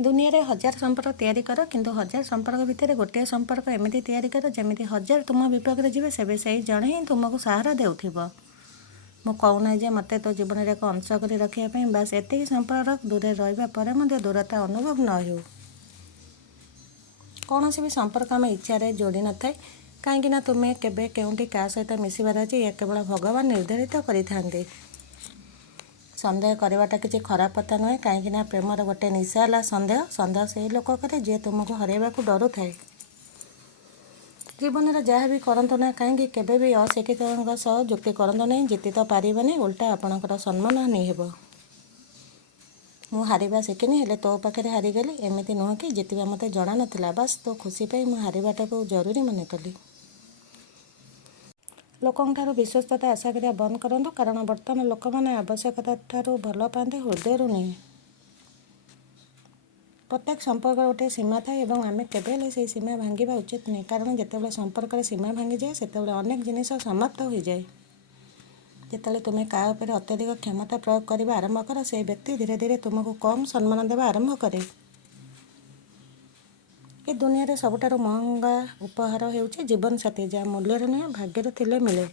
दुनिया रे हजार संपर्क तैयारी कर किंतु हजार संपर्क भितर गोटे संपर्क एमती तैयारी कर जमी हजार तुम विपक्ष जी से से जड़े ही तुमको सहारा देउथिबो। मु कहूना जे मते तो जीवन में एक अंश कर रखापी बास एतिक संपर्क दूरे रहा दूरता अनुभव न हो। कौन भी संपर्क आम इच्छा जोड़ी न थाए कहीं तुम्हें केवे केउंटी क्या सहित मिसबार अच्छे या केवल भगवान निर्धारित करें। सन्देह करवाटा किसी खराब कथा नुहे कहीं प्रेमर गोटे निशा है सन्देह। सन्देह से लोक करे जी तुमको हरवा डर थाए। जीवन में जहाँ भी करतु ना कहीं केवे भी अशिक्षित सह जुक्ति करतु नहीं जीति तो पारबनी उल्टा आपणकर सम्मान हानि हो। मु हारिबा शिखिनी हेले तो पाखे हारीगली एमती नुह कि जितवा मत जना नाला बास तो खुशी पाई मु हारिबाटा को जरूरी मन कली। लोकों विश्वस्तता आशा करिया बंद करूँ कारण बर्तमान लोक मैंने आवश्यकता ठारू भल पाते हृदय नहीं। प्रत्येक संपर्क गोटे सीमा थाए और आम केवे से सीमा भांगा उचित नहीं कारण जितेबाला संपर्क सीमा भांगी जाए से अनेक जिनिस समाप्त हो जाए। जिते तुम्हें क्या अत्यधिक क्षमता प्रयोग करने आरंभ कर से व्यक्ति धीरे धीरे तुमको कम सम्मान देवा आरंभ करे। ए दुनिया रे सबुठारु महंगा उपहार हेउछि जीवन साथी जहाँ मूल्य नुहे भाग्य थिले मिले।